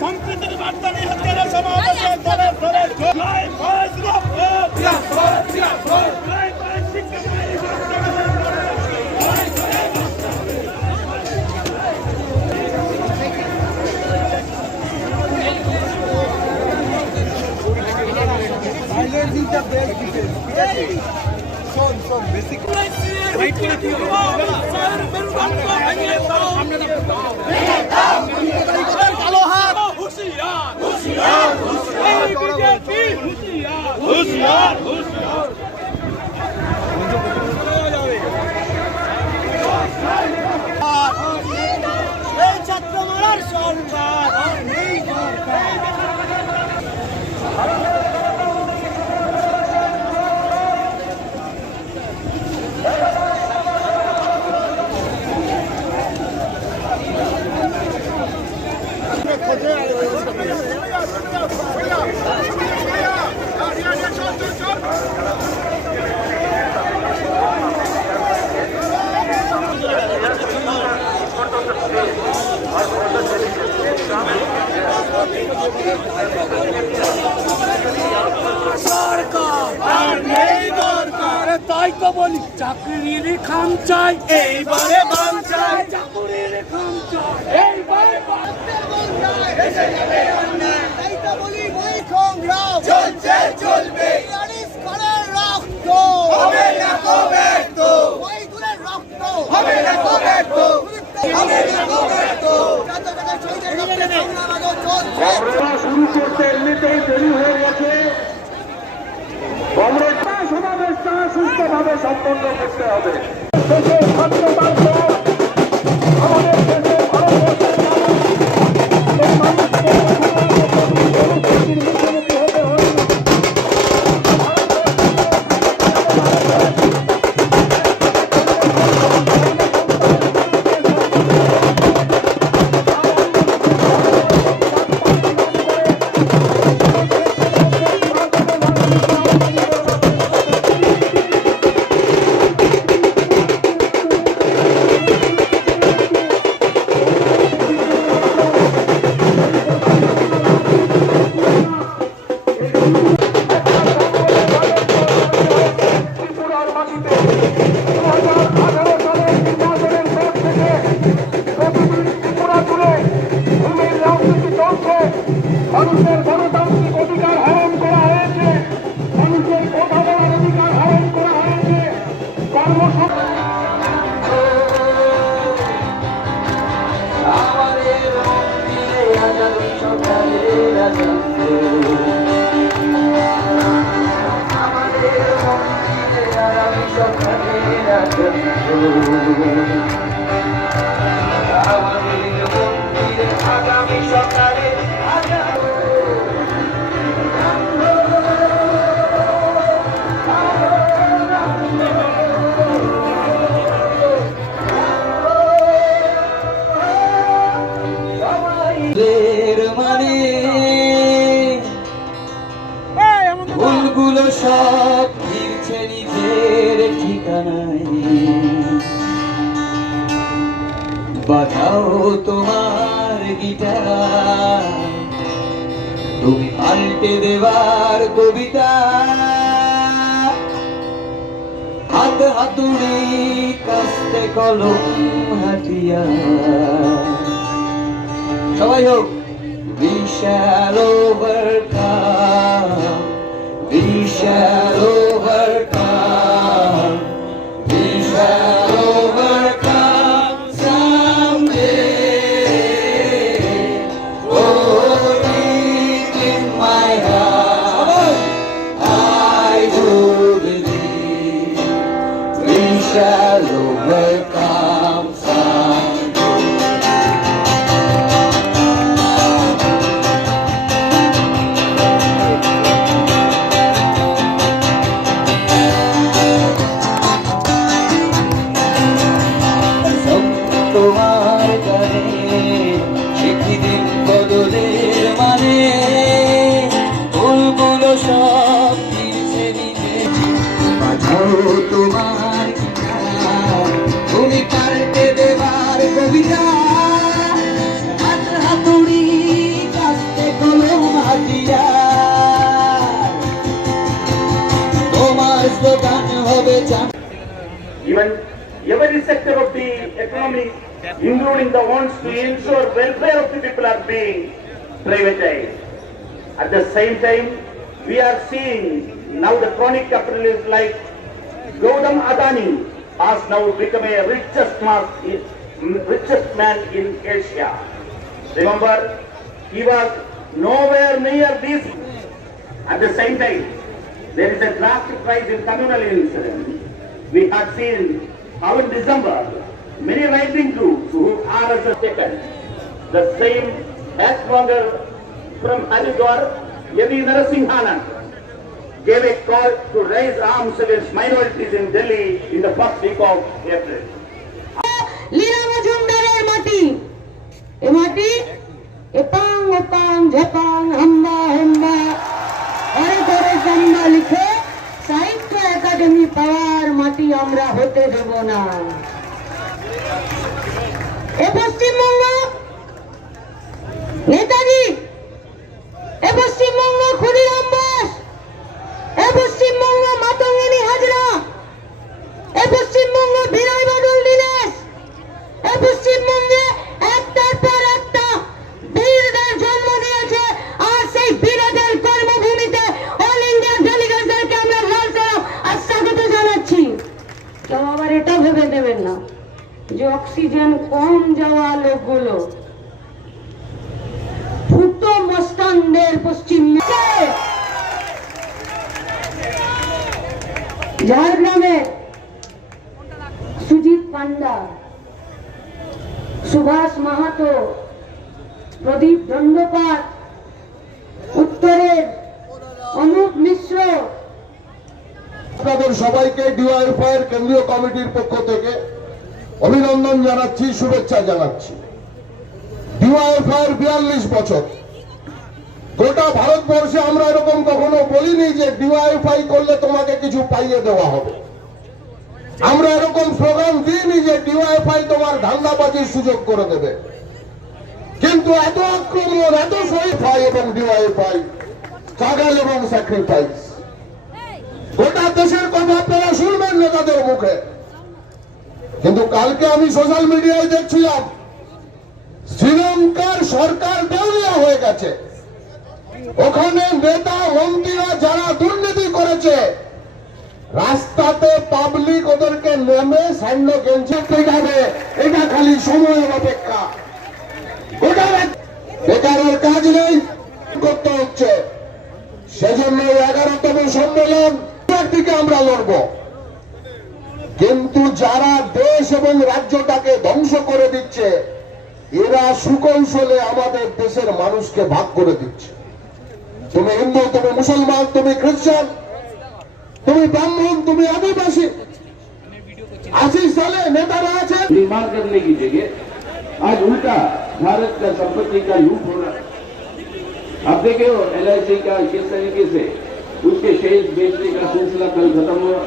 সম্প্রীতির বার্তা নিয়ে আজকের সমাবেশে দলে দলে জয় ফজল ছাত্র মারার সরকার তাই তো বলি চাকরির খাম চাই এইবারে বান চাই চাকরির খাম চাই এইবারে তাই তো বলি ওই সংগ্রাম চলছে চলবে রক্ত হবে না কবে তো ওই দূরের রক্ত হবে না কবে তো হবে না কবে তো শুরু করতে এমনিতেই দেরি হয়ে গেছে কংগ্রেসটা সমাবেশটা সুস্থভাবে সম্পন্ন করতে হবে আমাদের দেশে ভারতবর্ষের মানুষের গণতান্ত্রিক অধিকার হরণ করা হয়েছে, মানুষের কথা বলার অধিকার হরণ করা হয়েছে। আগামী সকালে মানে ফুলগুলো সব ফিরছে নিজের ঠিকানায় বাজাও তোমার গিটার তুমি পাল্টে দেবার কবিতা হাত হাতুড়ি কাস্তে কলম হাতিয়া সবাই হোক we shall overcome we shall overcome we shall overcome someday oh deep in my heart I do believe we shall overcome someday sector of the economy, including the ones to ensure welfare of the people, are being privatized. At the same time, we are seeing now the chronic capitalists like Gautam Adani has now become a richest man in Asia. Remember, he was nowhere near this. At the same time, there is a drastic rise in communal incidents. We have seen how in December, many right-wing groups who are taken. The same ex-blogger from Haridwar, Yadi Narasimhanan, gave a call to raise arms against minorities in Delhi in the first week of April. লীলা মজুমদারের মাটি, এ মাটি এপাং এপাং ঝপাং হাম্বা হাম্বা ঘরে ঘরে জাম্বা লিখে সাহিত্য academy পাওয়ার মাটি আমরা হতে দেব না। এ পশ্চিমবঙ্গ নেতাজি, এ পশ্চিমবঙ্গ ক্ষুদিরাম বোস, এ পশ্চিমবঙ্গ মাতঙ্গিনী হাজরা, এ পশ্চিমবঙ্গ বিনয় বাদল দীনেশ, এ পশ্চিমবঙ্গে একটার পর একটা বীরদের জন্ম দিয়েছে। আর সেই বীরদের কর্মভূমিতে অল ইন্ডিয়া ডেলিগেটদেরকে আমরা লাল সালাম আর স্বাগত জানাচ্ছি। কেউ আবার এটা ভেবে দেবেন না যে অক্সিজেন কম যাওয়া লোকগুলো ফুটো মস্তানদের পশ্চিমবঙ্গে ঝাড়গ্রামে সুজিত পান্ডা, সুভাষ মাহাতো, প্রদীপ দণ্ডপাত, উত্তরের অনুপ মিশ্র, আপনাদের সবাইকে ডিওয়াইএফআই কেন্দ্রীয় কমিটির পক্ষ থেকে অভিনন্দন জানাচ্ছি, শুভেচ্ছা জানাচ্ছি। ডিওয়াইএফআই 42 বছর, গোটা ভারতবর্ষে আমরা এরকম কখনো বলিনি যে ডিওয়াইএফআই করলে তোমাকে কিছু পাইয়ে দেওয়া হবে। আমরা এরকম স্লোগান দিইনি যে ডিওয়াইএফআই তোমার ধান্দাবাজির সুযোগ করে দেবে। কিন্তু এত আক্রমণ, এত শহীদ হয় এবং ডিওয়াইএফআই স্ট্রাগল এবং স্যাক্রিফাইস, গোটা দেশের কথা আপনারা শুনবেন নেতাদের মুখে। কিন্তু কালকে আমি সোশ্যাল মিডিয়ায় দেখছিলাম শ্রীলঙ্কার সরকার দেউলিয়া হয়ে গেছে। ওখানে নেতা মন্ত্রীরা যারা দুর্নীতি করেছে, রাস্তাতে পাবলিক ওদেরকে নেমে স্যান্ড গেঞ্জি পেটাবে, এটা খালি সময়ের অপেক্ষা। গোটা বেকারের কাজ নেই, করতে হচ্ছে। সেজন্য 11তম সম্মেলন দিকে আমরা লড়ব। কিন্তু যারা দেশ এবং রাজ্যটাকে ধ্বংস করে দিচ্ছে, এরা সুকৌশলে আমাদের দেশের মানুষকে ভাগ করে দিচ্ছে। তুমি হিন্দু, তুমি মুসলমান, তুমি খ্রিস্টান, তুমি ব্রাহ্মণ, তুমি आदिवासी। 80 साले नेताরা আছেন निर्माण करने की जगह आज उल्टा भारत का संपत्ति का लूट हो रहा है। आप देखे हो LIC का किस तरीके से उसके शेयर बेचने का सिलसिला कल खत्म हुआ।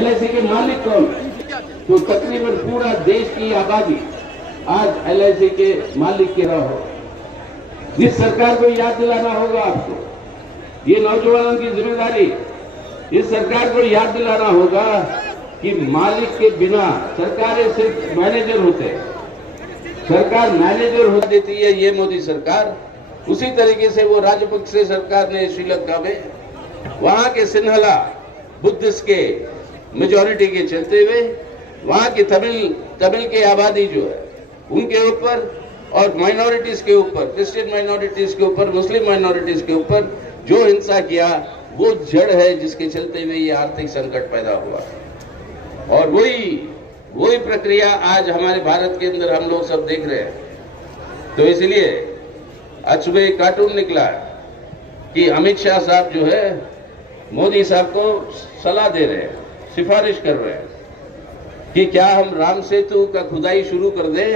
LIC के मालिक कौन? तो तकरीबन पूरा देश की आबादी आज LIC के मालिक के रहा हो। इस सरकार को याद दिलाना होगा आपको, ये नौजवानों की जिम्मेदारी। इस सरकार को याद दिलाना होगा कि मालिक के बिना सरकारें सिर्फ मैनेजर होते हैं। सरकार मैनेजर हो देती है ये मोदी सरकार। उसी तरीके से वो राजपक्षे सरकार ने श्रीलंका में वहां के सिन्हला बुद्धिस्ट के मेजॉरिटी के चलते हुए वहां की तमिल के आबादी जो है उनके ऊपर और माइनॉरिटीज के ऊपर, क्रिश्चियन माइनॉरिटीज के ऊपर, मुस्लिम माइनॉरिटीज के ऊपर जो हिंसा किया, वो जड़ है जिसके चलते हुए ये आर्थिक संकट पैदा हुआ। और वही प्रक्रिया आज हमारे भारत के अंदर हम लोग सब देख रहे हैं। तो इसलिए आज सुबह एक कार्टून निकला कि अमित शाह साहब जो है मोदी साहब को सलाह दे रहे हैं, सिफारिश कर रहे हैं कि क्या हम राम सेतु का खुदाई शुरू कर दें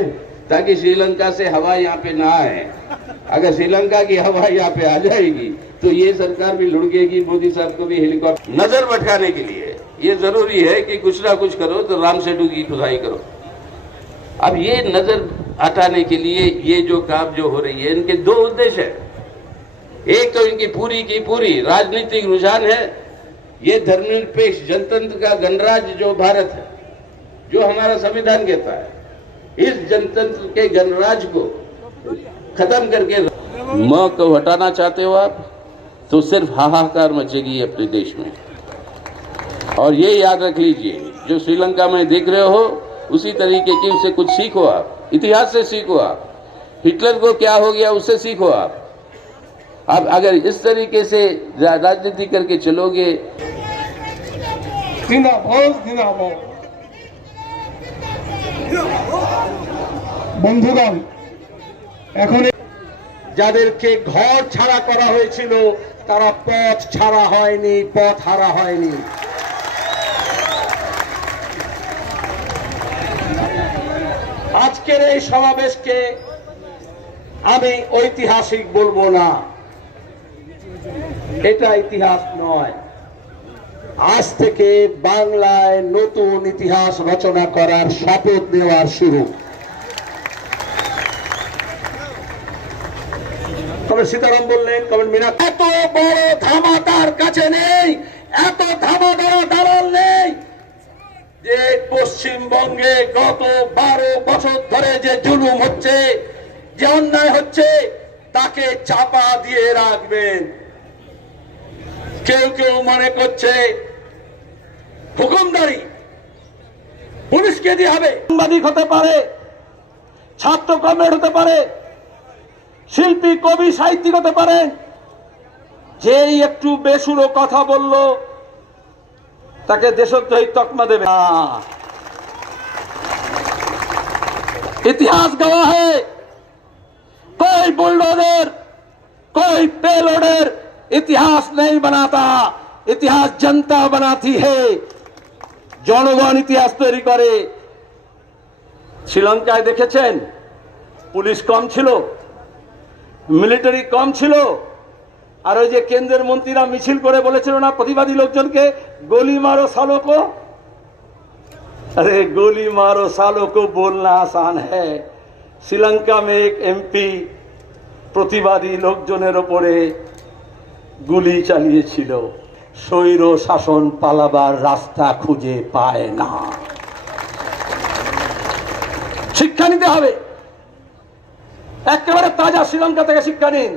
ताकि श्रीलंका से हवा यहाँ पे ना आए। अगर श्रीलंका की हवा यहाँ पे आ जाएगी तो ये सरकार भी लुढ़केगी, मोदी साहब को भी हेलीकॉप्टर। नजर भटकाने के लिए ये जरूरी है कि कुछ ना कुछ करो तो राम सेतु की खुदाई करो। अब ये नजर हटाने के लिए ये जो काम जो हो रही है, इनके दो उद्देश्य है। एक तो इनकी पूरी की पूरी राजनीतिक रुझान है, ये धर्मनिरपेक्ष जनतंत्र का गणराज्य जो भारत है जो हमारा संविधान कहता है, इस जनतंत्र के गणराज्य को खत्म करके म को हटाना चाहते हो आप, तो सिर्फ हाहाकार मचेगी अपने देश में। और ये याद रख लीजिए, जो श्रीलंका में देख रहे हो उसी तरीके की उससे कुछ सीखो, आप इतिहास से सीखो, आप हिटलर को क्या हो गया उससे सीखो। आप अगर इस तरीके से राजनीति करके चलोगे, বন্ধুগণ, এখন যাদেরকে ঘর ছাড়া করা হয়েছিল তারা পথ ছাড়া হয়নি, পথ হারা হয়নি। আজকের এই সমাবেশকে আমি ঐতিহাসিক বলবো না, এটা ইতিহাস নয়। আজ থেকে বাংলায় নতুন ইতিহাস রচনা করার শপথ নেওয়ার শুরু। কমেন্ট সীতারাম বললেন, কমেন্ট মিনা, এত বড় ধামাকার কাছে নেই, এত ধামাকার দালাল নেই যে পশ্চিমবঙ্গে গত 12 বছর ধরে যে জুলুম হচ্ছে, যে অন্যায় হচ্ছে তাকে চাপা দিয়ে রাখবেন। কেউ কেউ মনে করছে হুকুমদারি পুলিশকে দিয়ে হবে। সাংবাদিক হতে পারে, ছাত্র কমরেড হতে পারে, শিল্পী কবি সাহিত্যিক হতে পারে, যেই একটু বেসুরো কথা বলল তাকে দেশদ্রোহী তকমা দেবে না। इतिहास गवाह है, कोई बुलडोजर कोई पेलोडर इतिहास नहीं बनाता, इतिहास जनता बनाती है। জনগণ ইতিহাস তৈরি করে। শ্রীলঙ্কায় দেখেছেন পুলিশ কম ছিল, মিলিটারি কম ছিল, আর ওই যে কেন্দ্রের মন্ত্রীরা মিছিল করে বলেছিল না প্রতিবাদী লোকজনকে, गोली मारो सालों को। अरे गोली मारो सालों को बोलना आसान है। श्रीलंका में एक एमपी প্রতিবাদী লোকজনের উপরে গুলি চালিয়েছিল। স্বৈর শাসন পালাবার রাস্তা খুঁজে পায় না। শিক্ষা নিতে হবে, একেবারে তাজা শ্রীলঙ্কা থেকে শিক্ষা নিন।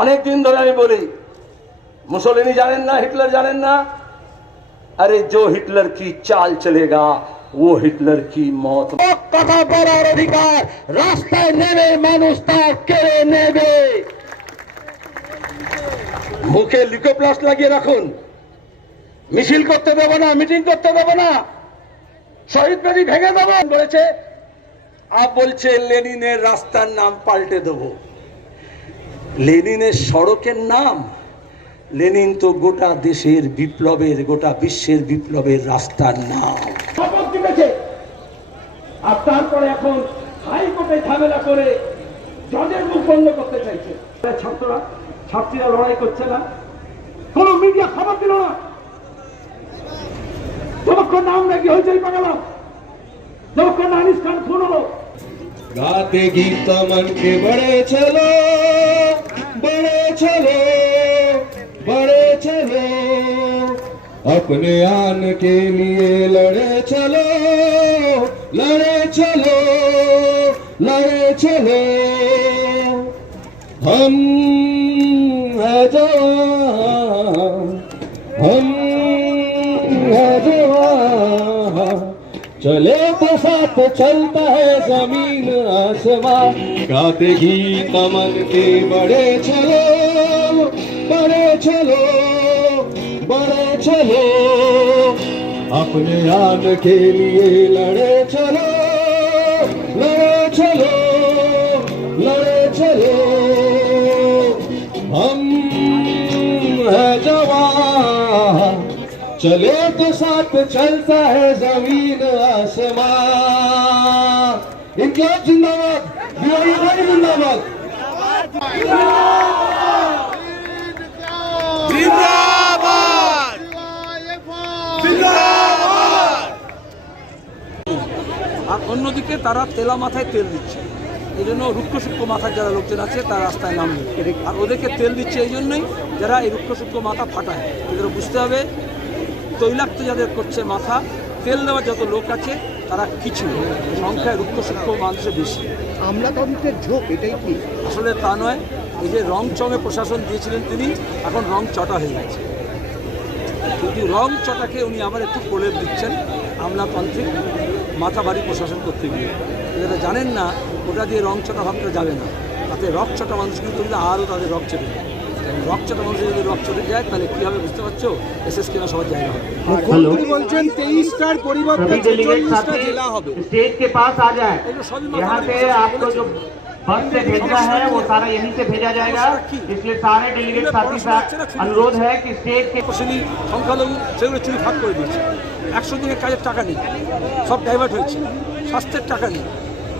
অনেক দিন ধরে আমি বলি, মুসলিনী জানেন না, হিটলার জানেন না। अरे जो हिटलर की चाल चलेगा वो हिटलर की मौत। কথা বলার অধিকার রাস্তায় নেমে মানুষ তা কেড়ে নেবে। মুখে লিকোপ্লাস্ট লাগিয়ে রাখুন, মিছিল করতে দেব না, মিটিং করতে দেব না, শহীদ বেদি ভেঙে দেব বলেছে। আর বলছে লেনিনের রাস্তার নাম পাল্টে দেব। লেনিনের সড়কের নাম, লেনিন তো গোটা দেশের বিপ্লবের, গোটা বিশ্বের বিপ্লবের রাস্তার নাম। শপথ দিয়েছে, আর তারপরে এখন হাইকোর্টে ঝামেলা করে জজের মুখ বন্ধ করতে চাইছে। ছাত্রীরা লড়াই করছে না, কোন মিডিয়া খবর দিল না, যতক্ষণ না আমরা কি হইচই পাকালাম, যতক্ষণ না আনিস খান খুন হলো। গাতে গীত মন के बड़े चलो, बड़े चलो, बड़े चलो, अपने आन के लिए लड़े चलो, लड़े चलो, लड़े चलो। हम है जवान, हम है जवान, चले तो साथ चलता है जमीन आसमां। गाते गीत मन के बड़े चलो, बड़े चलो, बड़े चलो, अपने आन के लिए लड़े चलो, लड़े चलो, लड़े चलो। हम है जवान, चले तो साथ चलता है जमीन आसमां। इनकलाब जिंदाबाद, बीआईवाई जिंदाबाद। আর অন্যদিকে তারা তেলা মাথায় তেল দিচ্ছে, এই জন্য রুক্ষ সূক্ষ্ম মাথার যারা লোকজন আছে তারা রাস্তায় নামবে। আর ওদেরকে তেল দিচ্ছে এই জন্যই যারা এই রুক্ষ সূক্ষ্ম মাথা ফাটায়। এদের বুঝতে হবে তৈলাক্ত যাদের করছে মাথা, তেল দেওয়ার যত লোক আছে তারা কিছু সংখ্যায় রুক্ষ সূক্ষ্ম মানুষের বেশি। আমলাতন্ত্রের ঝোঁক, এটাই কি? আসলে তা নয়, এই যে রং চঙে প্রশাসন দিয়েছিলেন তিনি এখন রং চটা হয়ে গেছে, কিন্তু রং চটাকে উনি আবার একটু প্রলেপ দিচ্ছেন আমলাতান্ত্রিক মাথাবাড়ি প্রশাসন করতে গিয়ে। যারা জানেন না ওটা দিয়ে রং চটা ভাবটা যাবে না, তাতে রক চটা মানুষ কিন্তু আরও তাদের রক চেপে যায়। রক চটা মানুষের যদি রক চটে যায় তাহলে কী হবে বুঝতে পারছো? এসএসকে না সবার জায়গা হবে। মুখ্যমন্ত্রী বলছেন 23টার পরিবর্তে 46টা জেলা হবে। स्टेज के पास आ जाए। এগুলো সবই यहाँ মাথাবাড়ি पे প্রশাসন आपको जो বলেছে। बस से भेजना है वो सारा यहीं से भेजा जाएगा, इसलिए सारे डेलीगेट साथी से अनुरोध है कि स्टेज के তপশিলি সংখ্যালঘু সেগুলো চুরি ভাগ করে দিয়েছে। 100 দিনের কাজের টাকা নেই, সব ডাইভার্ট হয়েছে। স্বাস্থ্যের টাকা নেই,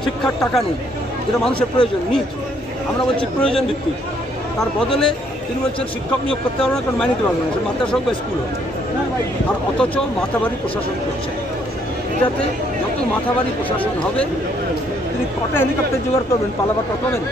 শিক্ষার টাকা নেই, যেটা মানুষের প্রয়োজন নিজ, আমরা বলছি প্রয়োজন ভিত্তিক। তার বদলে তিনি বলছেন শিক্ষক নিয়োগ করতে পারবে না, কারণ মাইনে দিতে পারবে না, সে মাদ্রাসা হোক বা স্কুল হোক। আর অথচ মাথাবাড়ি প্রশাসন করছে। এটাতে যত মাথাবাড়ি প্রশাসন হবে তিনি কটা হেলিকপ্টার জোগাড় করবেন, পালাবার পাবেন।